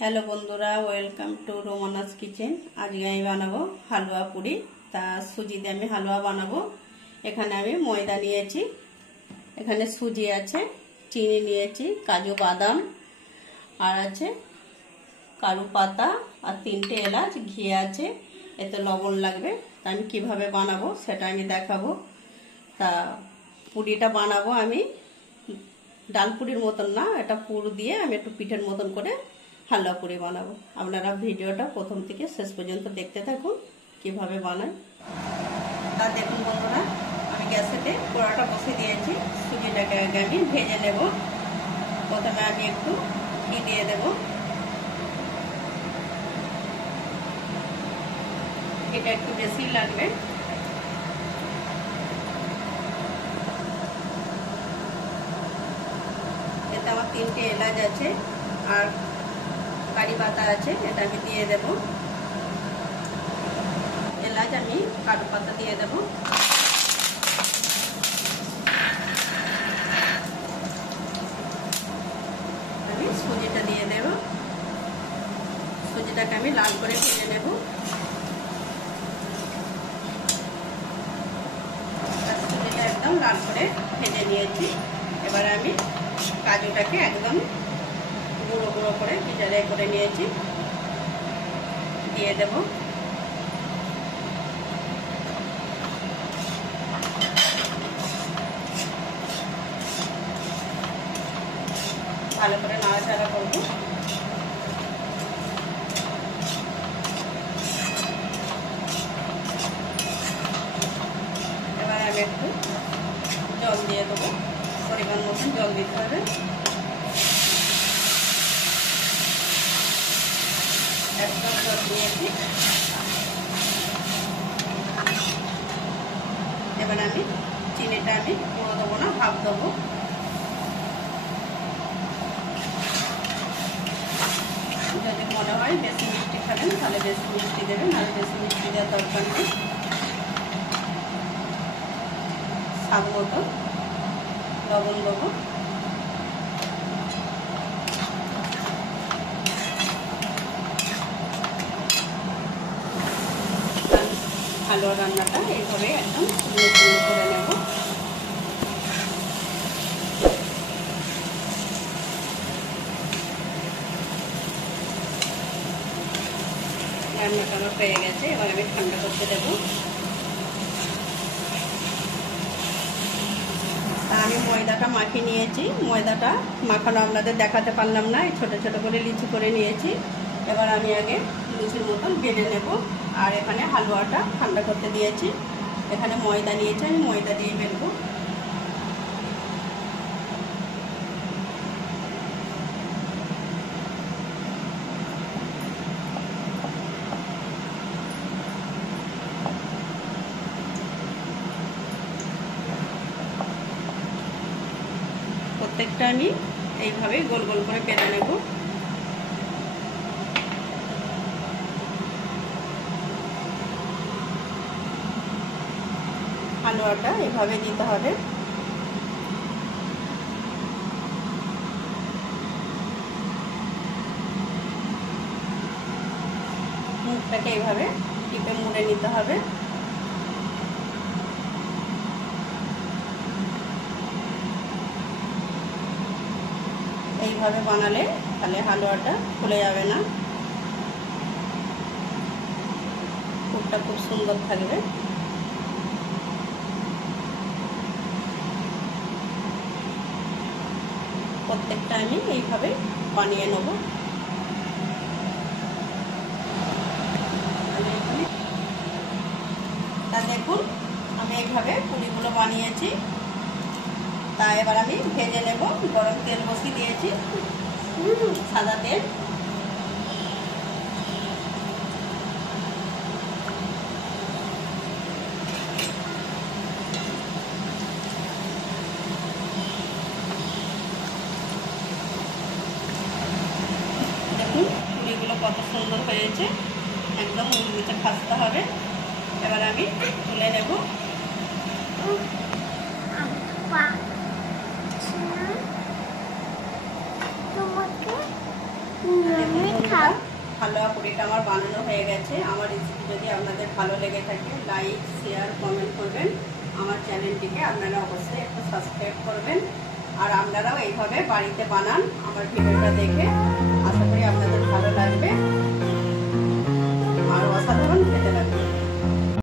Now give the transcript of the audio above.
Hello বন্ধুরা, welcome to রোমানাস kitchen. আজকে আমি বানাবো হালুয়া পুরি। তা সুজি দিয়ে আমি হালুয়া বানাবো। এখানে আমি ময়দা নিয়েছি, এখানে সুজি আছে, চিনি নিয়েছি, কাজু বাদাম আর আছে কারু পাতা আর 3টে এলাচ, ঘি আছে, এতে লবণ লাগবে। তা আমি কিভাবে বানাবো সেটা আমি দেখাবো। তা পুরিটা বানাবো আমি ডাল পুরির মতন না, এটা পুর দিয়ে আমি একটু পিঠের মতন করে হালুয়া পুরি বানাবো। আপনারা ভিডিওটা প্রথম থেকে শেষ পর্যন্ত দেখতে থাকুন কিভাবে বানাই। তা দেখুন বন্ধুরা, আমি গ্যাসেতে কড়াটা বসে দিয়েছি। সুজিটাকে আগে আমি ভেজে নেব। প্রথমে আমি একটু ঘি দিয়ে দেব। এটা একটু বেশি লাগবে। এতে আমার 3টে এলাচ আছে আর কারি পাতা আছে, এটা আমি দিয়ে দেব। এলাচ আমি কারু পাতা দিয়ে দেব। আমি সুজিটা দিয়ে দেব। সুজিটাকে আমি লাল করে ভেজে নেব। সুজিটা একদম লাল করে ভেজে নিয়েছি। এবার আমি কাজুটাকে একদম গুঁড়ো গুঁড়ো করে ভিজারে করে নিয়েছি, দিয়ে দেব। ভালো করে নাড়াচাড়া করব। এবার আমি একটু জল দিয়ে দেবো, পরিমাণ মতন জল দিতে হবে। একদম জল দিয়েছি। এবার আমি চিনিটা আমি পুরো দেবো না, ভাপ দেবো। যদি মনে হয় বেশি মিষ্টি খাবেন তাহলে বেশি মিষ্টি দেবেন, আর বেশি মিষ্টি দেওয়ার দরকার নেই। স্বাদ মতো লবণ দেবো। হালুয়া রান্নাটা এইভাবে একদম শুকনো করে নেব। রান্নাটা আমার হয়ে গেছে, এবার আমি ঠান্ডা করতে দেবো। তা আমি ময়দাটা মাখিয়ে নিয়েছি। ময়দাটা মাখানো আপনাদের দেখাতে পারলাম না, ছোট ছোট করে লিচি করে নিয়েছি। এবার আমি আগে লুচির মতন বেলে নেব। আর এখানে হালুয়াটা ঠান্ডা করতে দিয়েছি। এখানে ময়দা নিয়েছি, আমি ময়দা দিয়ে বেলবো। প্রত্যেকটা আমি এইভাবে গোল গোল করে বেলে নেব। হালুয়াটা এভাবে দিতে হবে। মুখটাকে এইভাবে টিপে মুড়ে নিতে হবে। এইভাবে বানালে তাহলে হালুয়াটা ফুলে যাবে না, পুরটা খুব সুন্দর থাকবে। প্রত্যেকটা আমি এইভাবে বানিয়ে নেব। তা দেখুন আমি এইভাবে পুরিগুলো বানিয়েছি। তা এবার আমি ভেজে নেব। গরম তেল বসিয়ে দিয়েছি, সাদা তেল। দেখুন পুরিগুলো কত সুন্দর হয়েছে, একদম মুড়িতে ভাজতে হবে। এবার আমি তুলে নেব। তোমাকে হালুয়া পুরিটা আমার বানানো হয়ে গেছে। আমার রেসিপি যদি আপনাদের ভালো লেগে থাকে লাইক শেয়ার কমেন্ট করবেন। আমার চ্যানেলটিকে আপনারা অবশ্যই একটু সাবস্ক্রাইব করবেন। আর আপনারাও এইভাবে বাড়িতে বানান আমার ভিডিওটা দেখে। আশা করি আপনাদের ভালো লাগবে আর অসাধারণ খেতে লাগবে।